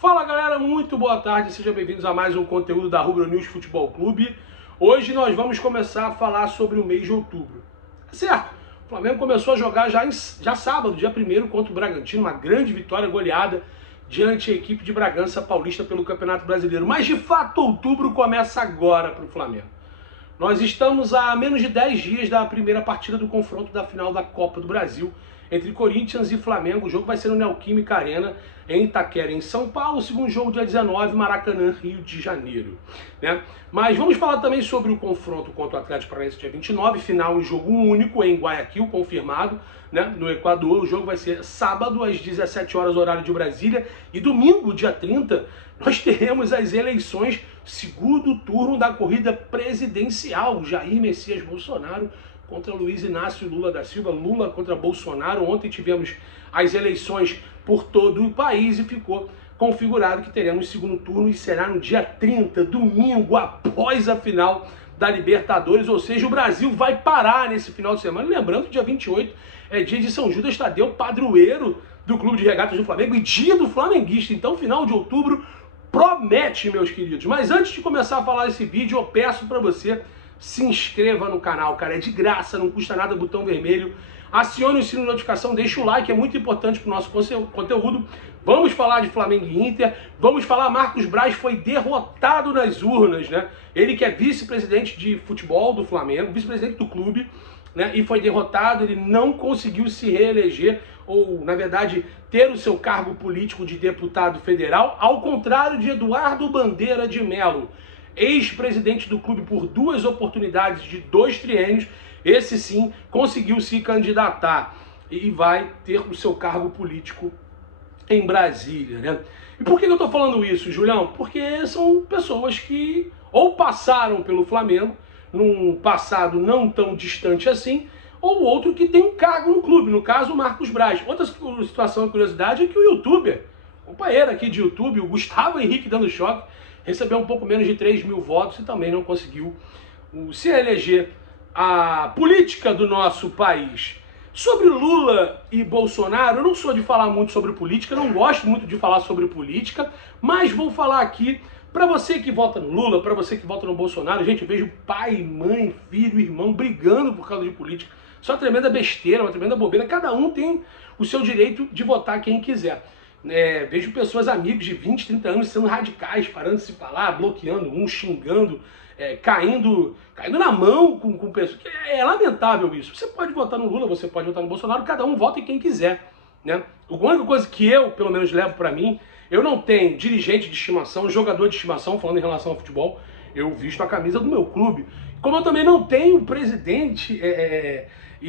Fala galera, muito boa tarde, sejam bem-vindos a mais um conteúdo da Rubro News Futebol Clube. Hoje nós vamos começar a falar sobre o mês de outubro. Certo, o Flamengo começou a jogar já sábado, dia 1º, contra o Bragantino, uma grande vitória goleada diante da equipe de Bragança Paulista pelo Campeonato Brasileiro. Mas de fato outubro começa agora para o Flamengo. Nós estamos a menos de 10 dias da primeira partida do confronto da final da Copa do Brasil entre Corinthians e Flamengo. O jogo vai ser no Neoquímica Arena, em Itaquera, em São Paulo. O segundo jogo, dia 19, Maracanã, Rio de Janeiro. Né? Mas vamos falar também sobre o confronto contra o Atlético Paranaense, dia 29, final em jogo único em Guayaquil, confirmado, né, no Equador. O jogo vai ser sábado, às 17 horas, horário de Brasília. E domingo, dia 30, nós teremos as eleições, segundo turno da corrida presidencial. Jair Messias Bolsonaro contra Luiz Inácio Lula da Silva, Lula contra Bolsonaro. Ontem tivemos as eleições por todo o país e ficou configurado que teremos segundo turno e será no dia 30, domingo, após a final da Libertadores, ou seja, o Brasil vai parar nesse final de semana. Lembrando que dia 28 é dia de São Judas Tadeu, padroeiro do Clube de Regatas do Flamengo e dia do flamenguista. Então, final de outubro promete, meus queridos. Mas antes de começar a falar esse vídeo, eu peço para você se inscreva no canal, cara, é de graça, não custa nada, botão vermelho. Acione o sino de notificação, deixa o like, é muito importante para o nosso conteúdo. Vamos falar de Flamengo e Inter, vamos falar, Marcos Braz foi derrotado nas urnas, né? Ele que é vice-presidente de futebol do Flamengo, vice-presidente do clube, né? E foi derrotado, ele não conseguiu se reeleger, ou, na verdade, ter o seu cargo político de deputado federal, ao contrário de Eduardo Bandeira de Mello, ex-presidente do clube por 2 oportunidades de 2 triênios. Esse sim conseguiu se candidatar e vai ter o seu cargo político em Brasília, né? E por que eu estou falando isso, Julião? Porque são pessoas que ou passaram pelo Flamengo num passado não tão distante assim, ou outro que tem um cargo no clube, no caso o Marcos Braz. Outra situação e curiosidade é que o youtuber, companheiro aqui de YouTube, o Gustavo Henrique Dando Choque, recebeu um pouco menos de 3 mil votos e também não conseguiu se eleger. A política do nosso país. Sobre Lula e Bolsonaro, eu não sou de falar muito sobre política, não gosto muito de falar sobre política, mas vou falar aqui para você que vota no Lula, para você que vota no Bolsonaro. Gente, eu vejo pai, mãe, filho, irmão brigando por causa de política. Isso é uma tremenda besteira, uma tremenda bobeira. Cada um tem o seu direito de votar quem quiser. Vejo pessoas, amigos de 20, 30 anos sendo radicais, parando de se falar, bloqueando um, xingando, caindo na mão com pessoas. É lamentável isso. Você pode votar no Lula, você pode votar no Bolsonaro, cada um vota em quem quiser, né? A única coisa que eu, pelo menos, levo para mim, eu não tenho dirigente de estimação, jogador de estimação, falando em relação ao futebol, eu visto a camisa do meu clube. Como eu também não tenho presidente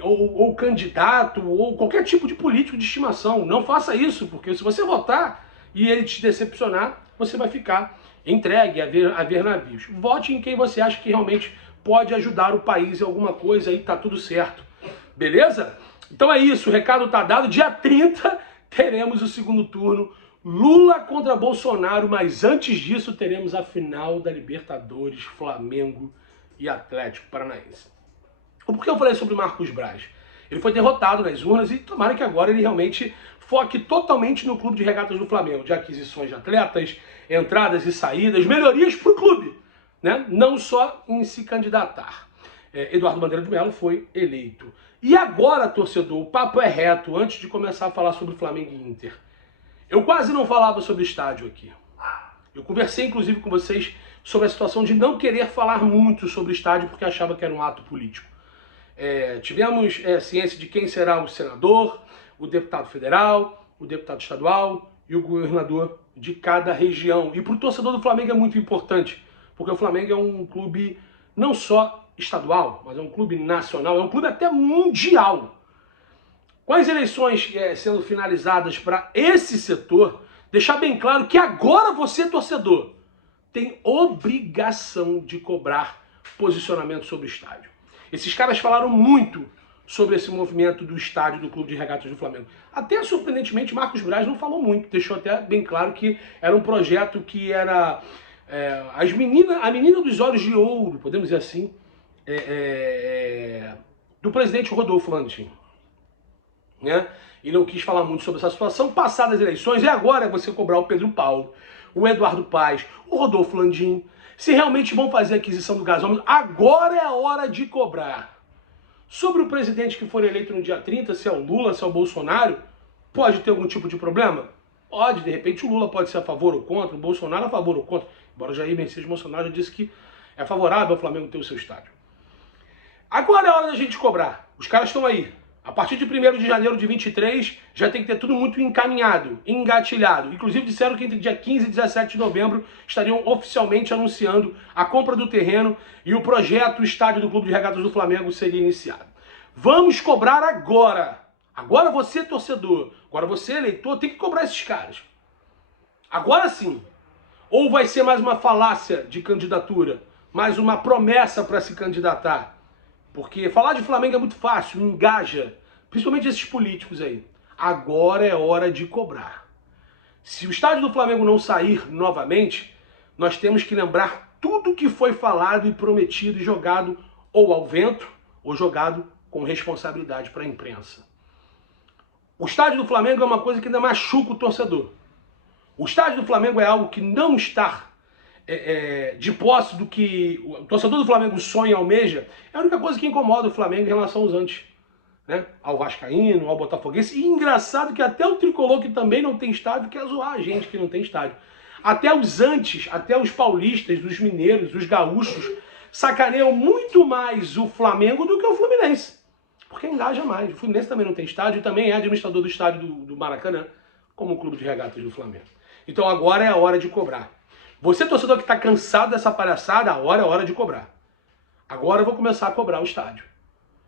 ou candidato ou qualquer tipo de político de estimação. Não faça isso, porque se você votar e ele te decepcionar, você vai ficar entregue a ver navios. Vote em quem você acha que realmente pode ajudar o país em alguma coisa e tá tudo certo. Beleza? Então é isso, o recado tá dado. Dia 30 teremos o segundo turno, Lula contra Bolsonaro, mas antes disso teremos a final da Libertadores, Flamengo e Atlético Paranaense. Por que eu falei sobre o Marcos Braz? Ele foi derrotado nas urnas e tomara que agora ele realmente foque totalmente no Clube de Regatas do Flamengo, de aquisições de atletas, entradas e saídas, melhorias para o clube, né? Não só em se candidatar. Eduardo Bandeira de Mello foi eleito. E agora, torcedor, o papo é reto, antes de começar a falar sobre Flamengo e Inter. Eu quase não falava sobre o estádio aqui. Eu conversei, inclusive, com vocês sobre a situação de não querer falar muito sobre o estádio porque achava que era um ato político. Tivemos ciência de quem será o senador, o deputado federal, o deputado estadual e o governador de cada região. E para o torcedor do Flamengo é muito importante, porque o Flamengo é um clube não só estadual, mas é um clube nacional, é um clube até mundial. Com as eleições sendo finalizadas para esse setor, deixar bem claro que agora você, torcedor, tem obrigação de cobrar posicionamento sobre o estádio. Esses caras falaram muito sobre esse movimento do estádio do Clube de Regatas do Flamengo. Até, surpreendentemente, Marcos Braz não falou muito, deixou até bem claro que era um projeto que era a menina dos olhos de ouro, podemos dizer assim, do presidente Rodolfo Landim, né? e não quis falar muito sobre essa situação, passadas as eleições, e agora é você cobrar o Pedro Paulo, o Eduardo Paes, o Rodolfo Landim, se realmente vão fazer a aquisição do gasômetro, agora é a hora de cobrar. Sobre o presidente que for eleito no dia 30, se é o Lula, se é o Bolsonaro, pode ter algum tipo de problema? Pode, de repente o Lula pode ser a favor ou contra, o Bolsonaro a favor ou contra, embora Jair Messias Bolsonaro já disse que é favorável ao Flamengo ter o seu estádio. Agora é a hora da gente cobrar. Os caras estão aí. A partir de 1º de janeiro de 23, já tem que ter tudo muito encaminhado, engatilhado. Inclusive disseram que entre dia 15 e 17 de novembro estariam oficialmente anunciando a compra do terreno e o projeto o Estádio do Clube de Regatas do Flamengo seria iniciado. Vamos cobrar agora. Agora você, torcedor, agora você, eleitor, tem que cobrar esses caras. Agora sim. Ou vai ser mais uma falácia de candidatura, mais uma promessa para se candidatar. Porque falar de Flamengo é muito fácil, engaja, principalmente esses políticos aí. Agora é hora de cobrar. Se o estádio do Flamengo não sair novamente, nós temos que lembrar tudo que foi falado e prometido e jogado ou ao vento, ou jogado com responsabilidade para a imprensa. O estádio do Flamengo é uma coisa que ainda machuca o torcedor. O estádio do Flamengo é algo que não está de posse do que o torcedor do Flamengo sonha e almeja. É a única coisa que incomoda o Flamengo em relação aos antes, né? Ao vascaíno, ao botafoguense. E engraçado que até o tricolor, que também não tem estádio, quer zoar a gente que não tem estádio. Até os antes, até os paulistas, os mineiros, os gaúchos, sacaneiam muito mais o Flamengo do que o Fluminense. Porque engaja mais. O Fluminense também não tem estádio e também é administrador do estádio do Maracanã, como o Clube de Regatas do Flamengo. Então agora é a hora de cobrar. Você, torcedor que está cansado dessa palhaçada, agora é a hora de cobrar. Agora eu vou começar a cobrar o estádio.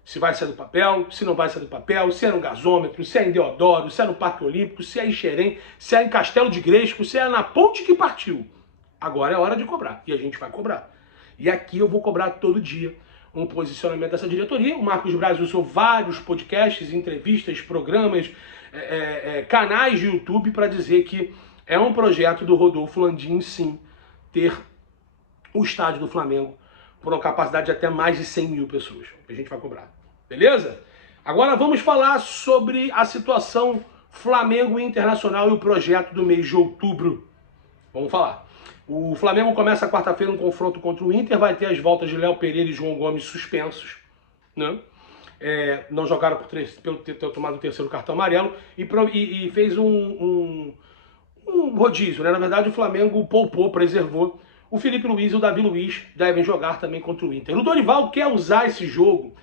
Se vai ser do papel, se não vai ser do papel, se é no gasômetro, se é em Deodoro, se é no Parque Olímpico, se é em Xerém, se é em Castelo de Gresco, se é na ponte que partiu. Agora é a hora de cobrar. E a gente vai cobrar. E aqui eu vou cobrar todo dia um posicionamento dessa diretoria. O Marcos Braz usou vários podcasts, entrevistas, programas, canais de YouTube para dizer que é um projeto do Rodolfo Landim, sim, ter o estádio do Flamengo por uma capacidade de até mais de 100 mil pessoas. A gente vai cobrar. Beleza? Agora vamos falar sobre a situação Flamengo Internacional e o projeto do mês de outubro. Vamos falar. O Flamengo começa quarta-feira um confronto contra o Inter, vai ter as voltas de Léo Pereira e João Gomes suspensos, né? Não jogaram pelo ter tomado o 3º cartão amarelo e fez um rodízio, né? Na verdade, o Flamengo poupou, preservou. O Felipe Luiz e o Davi Luiz devem jogar também contra o Inter. O Dorival quer usar esse jogo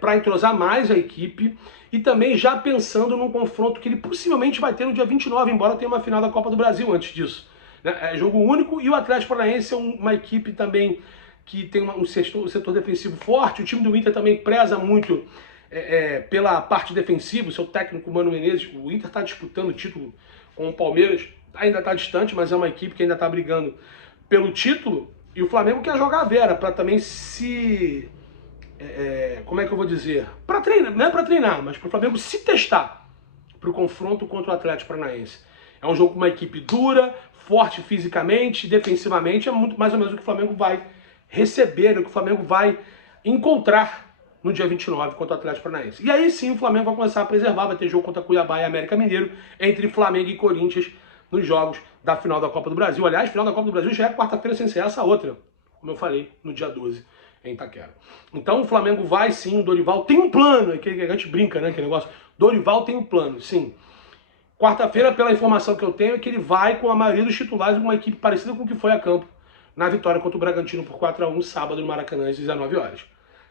para entrosar mais a equipe e também já pensando num confronto que ele possivelmente vai ter no dia 29, embora tenha uma final da Copa do Brasil antes disso. É jogo único e o Atlético Paranaense é uma equipe também que tem um setor defensivo forte. O time do Inter também preza muito pela parte defensiva. O seu técnico, Mano Menezes, o Inter está disputando o título com o Palmeiras, ainda está distante, mas é uma equipe que ainda está brigando pelo título. E o Flamengo quer jogar a Vera para também se... como é que eu vou dizer? Para treinar, não é para treinar, mas para o Flamengo se testar para o confronto contra o Atlético Paranaense. É um jogo com uma equipe dura, forte fisicamente, defensivamente, é muito mais ou menos o que o Flamengo vai receber, o que o Flamengo vai encontrar no dia 29 contra o Atlético Paranaense. E aí sim o Flamengo vai começar a preservar, vai ter jogo contra Cuiabá e América Mineiro, entre Flamengo e Corinthians nos jogos da final da Copa do Brasil. Aliás, final da Copa do Brasil já é quarta-feira sem ser essa outra, como eu falei, no dia 12 em Itaquera. Então o Flamengo vai sim, o Dorival tem um plano, que a gente brinca, né, aquele negócio, Dorival tem um plano, sim. Quarta-feira, pela informação que eu tenho, é que ele vai com a maioria dos titulares, uma equipe parecida com o que foi a campo na vitória contra o Bragantino por 4-1, sábado no Maracanã, às 19 horas.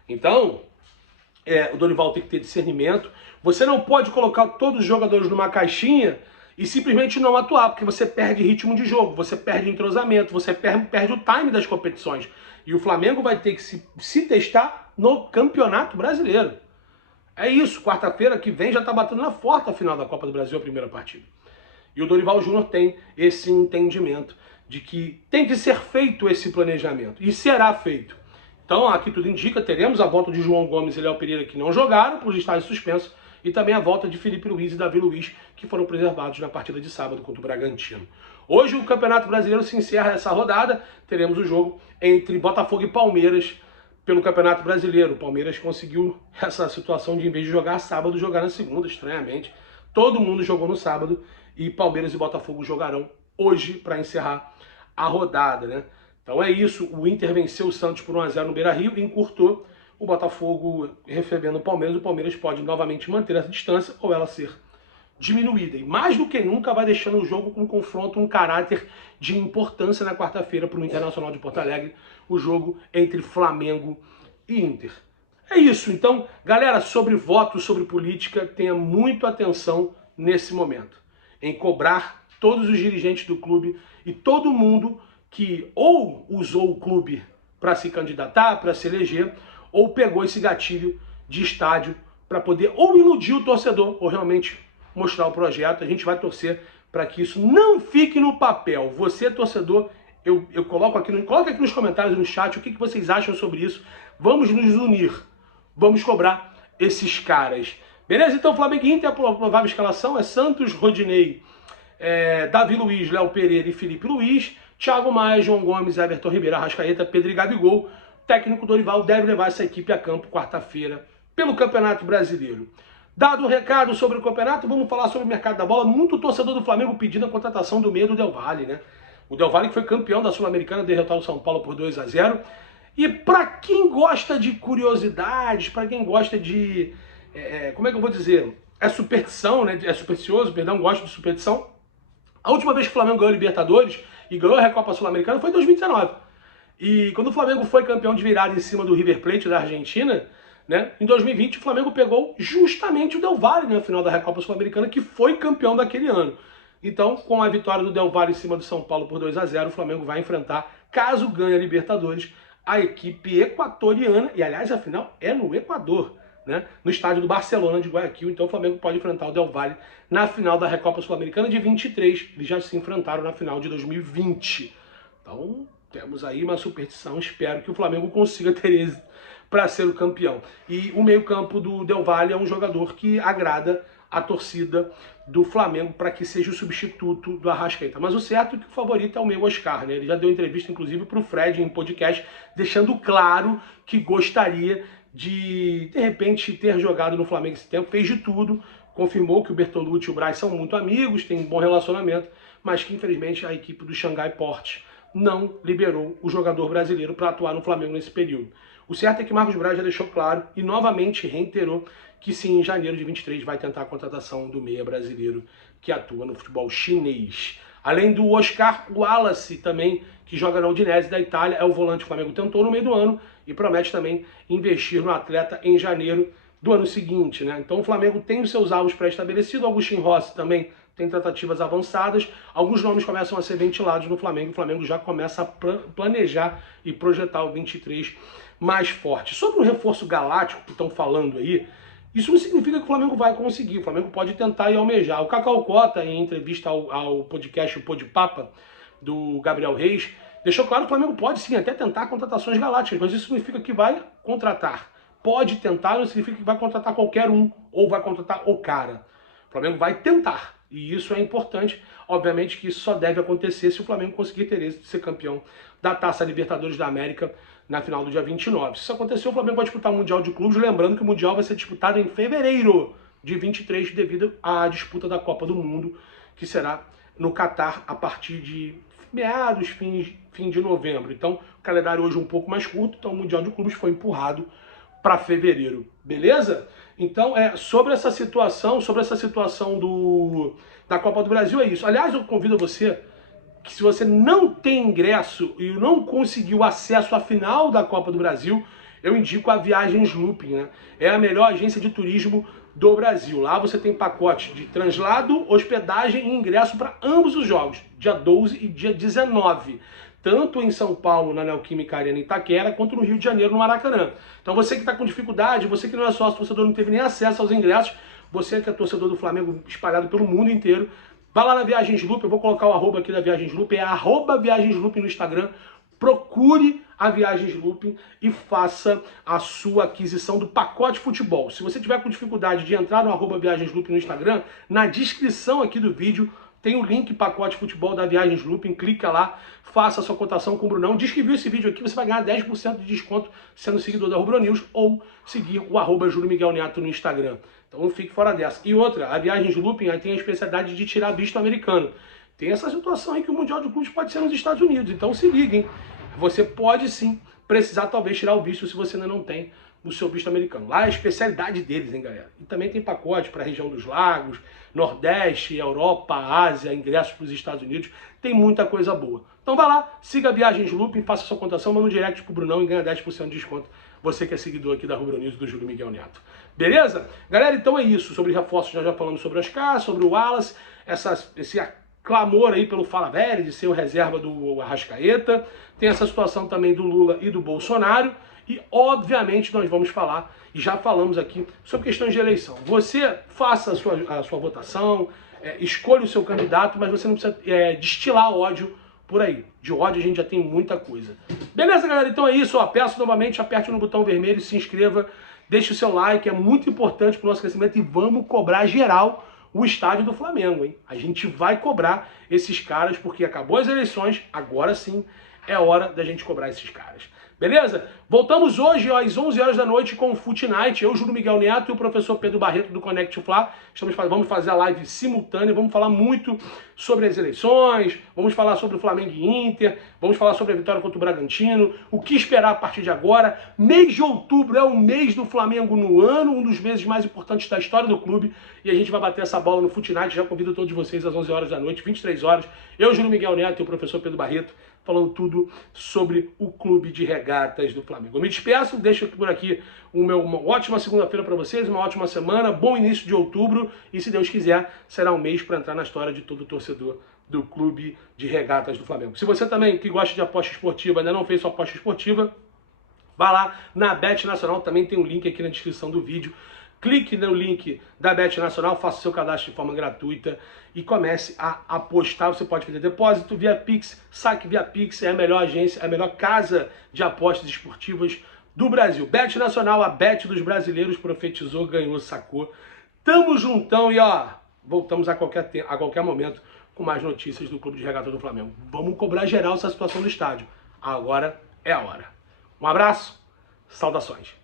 Então, o Dorival tem que ter discernimento. Você não pode colocar todos os jogadores numa caixinha e simplesmente não atuar, porque você perde ritmo de jogo, você perde entrosamento, você perde o time das competições. E o Flamengo vai ter que se testar no Campeonato Brasileiro. É isso, quarta-feira que vem já está batendo na porta a final da Copa do Brasil, a primeira partida. E o Dorival Júnior tem esse entendimento de que tem que ser feito esse planejamento. E será feito. Então, aqui tudo indica, teremos a volta de João Gomes e Léo Pereira, que não jogaram por estarem suspensos, e também a volta de Felipe Luiz e Davi Luiz, que foram preservados na partida de sábado contra o Bragantino. Hoje o Campeonato Brasileiro se encerra essa rodada, teremos o jogo entre Botafogo e Palmeiras pelo Campeonato Brasileiro. O Palmeiras conseguiu essa situação de, em vez de jogar sábado, jogar na segunda, estranhamente. Todo mundo jogou no sábado e Palmeiras e Botafogo jogarão hoje para encerrar a rodada, né? Então é isso, o Inter venceu o Santos por 1-0 no Beira-Rio e encurtou. O Botafogo recebendo o Palmeiras pode novamente manter essa distância ou ela ser diminuída. E mais do que nunca vai deixando o jogo com um confronto, um caráter de importância na quarta-feira para o Internacional de Porto Alegre, o jogo entre Flamengo e Inter. É isso, então, galera, sobre voto, sobre política, tenha muito atenção nesse momento, em cobrar todos os dirigentes do clube e todo mundo que ou usou o clube para se candidatar, para se eleger, ou pegou esse gatilho de estádio para poder ou iludir o torcedor, ou realmente mostrar o projeto. A gente vai torcer para que isso não fique no papel. Você, torcedor, eu coloco aqui, coloca aqui nos comentários, no chat, o que vocês acham sobre isso. Vamos nos unir, vamos cobrar esses caras. Beleza? Então, Flamengo e Inter, a provável escalação é Santos, Rodinei, Davi Luiz, Léo Pereira e Felipe Luiz, Thiago Maia, João Gomes, Everton Ribeiro, Arrascaeta, Pedro e Gabigol. O técnico Dorival deve levar essa equipe a campo quarta-feira pelo Campeonato Brasileiro. Dado o recado sobre o campeonato, vamos falar sobre o mercado da bola. Muito torcedor do Flamengo pedindo a contratação do meia do Del Valle, né? O Del Valle que foi campeão da Sul-Americana, derrotou o São Paulo por 2-0. E para quem gosta de curiosidades, para quem gosta de... como é que eu vou dizer? É superstição, né? É supersticioso, perdão, gosta de superstição. A última vez que o Flamengo ganhou a Libertadores e ganhou a Recopa Sul-Americana foi em 2019. E quando o Flamengo foi campeão de virada em cima do River Plate da Argentina, né, em 2020 o Flamengo pegou justamente o Del Valle na final da Recopa Sul-Americana, que foi campeão daquele ano. Então, com a vitória do Del Valle em cima do São Paulo por 2-0, o Flamengo vai enfrentar, caso ganhe a Libertadores, a equipe equatoriana, e aliás a final é no Equador, né, no estádio do Barcelona de Guayaquil. Então o Flamengo pode enfrentar o Del Valle na final da Recopa Sul-Americana de 23, eles já se enfrentaram na final de 2020. Então temos aí uma superstição, espero que o Flamengo consiga ter êxito para ser o campeão. E o meio-campo do Del Valle é um jogador que agrada a torcida do Flamengo para que seja o substituto do Arrascaeta. Mas o certo é que o favorito é o meio Oscar, né? Ele já deu entrevista, inclusive, para o Fred em podcast, deixando claro que gostaria de repente, ter jogado no Flamengo esse tempo. Fez de tudo, confirmou que o Bertolucci e o Braz são muito amigos, têm um bom relacionamento, mas que, infelizmente, a equipe do Xangai Porte não liberou o jogador brasileiro para atuar no Flamengo nesse período. O certo é que Marcos Braz já deixou claro e novamente reiterou que sim, em janeiro de 23 vai tentar a contratação do meia brasileiro que atua no futebol chinês. Além do Oscar, o Wallace também, que joga na Udinese da Itália, é o volante que o Flamengo tentou no meio do ano e promete também investir no atleta em janeiro do ano seguinte, né? Então o Flamengo tem os seus alvos pré-estabelecidos, o Agustin Rossi também tem tratativas avançadas, alguns nomes começam a ser ventilados no Flamengo, o Flamengo já começa a planejar e projetar o 23 mais forte. Sobre o reforço galáctico que estão falando aí, isso não significa que o Flamengo vai conseguir, o Flamengo pode tentar e almejar. O Cacau Cota, em entrevista ao podcast O Podpapa, do Gabriel Reis, deixou claro que o Flamengo pode sim até tentar contratações galácticas, mas isso significa que vai contratar. Pode tentar, não significa que vai contratar qualquer um, ou vai contratar o cara. O Flamengo vai tentar, e isso é importante. Obviamente que isso só deve acontecer se o Flamengo conseguir ter êxito de ser campeão da Taça Libertadores da América na final do dia 29. Se isso acontecer, o Flamengo vai disputar o Mundial de Clubes, lembrando que o Mundial vai ser disputado em fevereiro de 23, devido à disputa da Copa do Mundo, que será no Catar a partir de meados, fim de novembro. Então, o calendário hoje é um pouco mais curto, então o Mundial de Clubes foi empurrado para fevereiro, beleza? Então, sobre essa situação da Copa do Brasil é isso. Aliás, eu convido você que, se você não tem ingresso e não conseguiu acesso à final da Copa do Brasil, eu indico a Viagens Looping, né? É a melhor agência de turismo do Brasil. Lá você tem pacote de translado, hospedagem e ingresso para ambos os jogos, dia 12 e dia 19. Tanto em São Paulo, na Neoquímica Arena em Itaquera, quanto no Rio de Janeiro, no Maracanã. Então você que está com dificuldade, você que não é sócio torcedor, não teve nem acesso aos ingressos, você que é torcedor do Flamengo espalhado pelo mundo inteiro, vá lá na Viagens Looping, eu vou colocar o arroba aqui da Viagens Looping, é @ViagensLooping no Instagram. Procure a Viagens Looping e faça a sua aquisição do pacote futebol. Se você tiver com dificuldade de entrar no @Viagens Looping no Instagram, na descrição aqui do vídeo tem o link pacote futebol da Viagens Looping, clica lá, faça a sua cotação com o Brunão. Diz que viu esse vídeo aqui, você vai ganhar 10% de desconto sendo seguidor da Rubro News ou seguir o @Júlio Miguel Neto no Instagram. Então não fique fora dessa. E outra, a Viagens Looping aí tem a especialidade de tirar visto americano. Tem essa situação aí que o Mundial de Clubes pode ser nos Estados Unidos, então se liguem. Você pode sim precisar talvez tirar o visto se você ainda não tem o seu visto americano. Lá é a especialidade deles, hein, galera? E também tem pacote para a região dos lagos, Nordeste, Europa, Ásia, ingressos para os Estados Unidos. Tem muita coisa boa. Então vai lá, siga a Viagens Looping, faça sua contação, manda um direct pro Brunão e ganha 10% de desconto. Você que é seguidor aqui da Rubro News do Júlio Miguel Neto. Beleza? Galera, então é isso. Sobre reforços, nós já falamos sobre o Oscar, sobre o Wallace, esse clamor aí pelo Fala Velho, de ser o reserva do Arrascaeta. Tem essa situação também do Lula e do Bolsonaro. E, obviamente, nós vamos falar, e já falamos aqui, sobre questões de eleição. Você faça a sua votação, escolha o seu candidato, mas você não precisa destilar ódio por aí. De ódio a gente já tem muita coisa. Beleza, galera? Então é isso. Ó, peço novamente, aperte no botão vermelho, se inscreva, deixe o seu like, é muito importante para o nosso crescimento e vamos cobrar geral o estádio do Flamengo, hein? A gente vai cobrar esses caras porque acabou as eleições, agora sim é hora da gente cobrar esses caras. Beleza? Voltamos hoje às 11 horas da noite com o Fute Night. Eu, Júlio Miguel Neto e o professor Pedro Barreto do Connect Fla. Vamos fazer a live simultânea, vamos falar muito sobre as eleições, vamos falar sobre o Flamengo e Inter, vamos falar sobre a vitória contra o Bragantino, o que esperar a partir de agora. Mês de outubro é o mês do Flamengo no ano, um dos meses mais importantes da história do clube, e a gente vai bater essa bola no Fute Night. Já convido todos vocês às 11 horas da noite, 23 horas. Eu, Júlio Miguel Neto e o professor Pedro Barreto, falando tudo sobre o clube de regatas do Flamengo. Eu me despeço, deixo por aqui uma ótima segunda-feira para vocês, uma ótima semana, bom início de outubro e, se Deus quiser, será um mês para entrar na história de todo torcedor do clube de regatas do Flamengo. Se você também que gosta de aposta esportiva ainda não fez sua aposta esportiva, vá lá na Bet Nacional, também tem um link aqui na descrição do vídeo. Clique no link da Bet Nacional, faça o seu cadastro de forma gratuita e comece a apostar. Você pode fazer depósito via Pix, saque via Pix, é a melhor agência, é a melhor casa de apostas esportivas do Brasil. Bet Nacional, a Bet dos brasileiros, profetizou, ganhou, sacou. Tamo juntão e ó, voltamos a qualquer momento com mais notícias do Clube de Regatas do Flamengo. Vamos cobrar geral essa situação do estádio. Agora é a hora. Um abraço, saudações.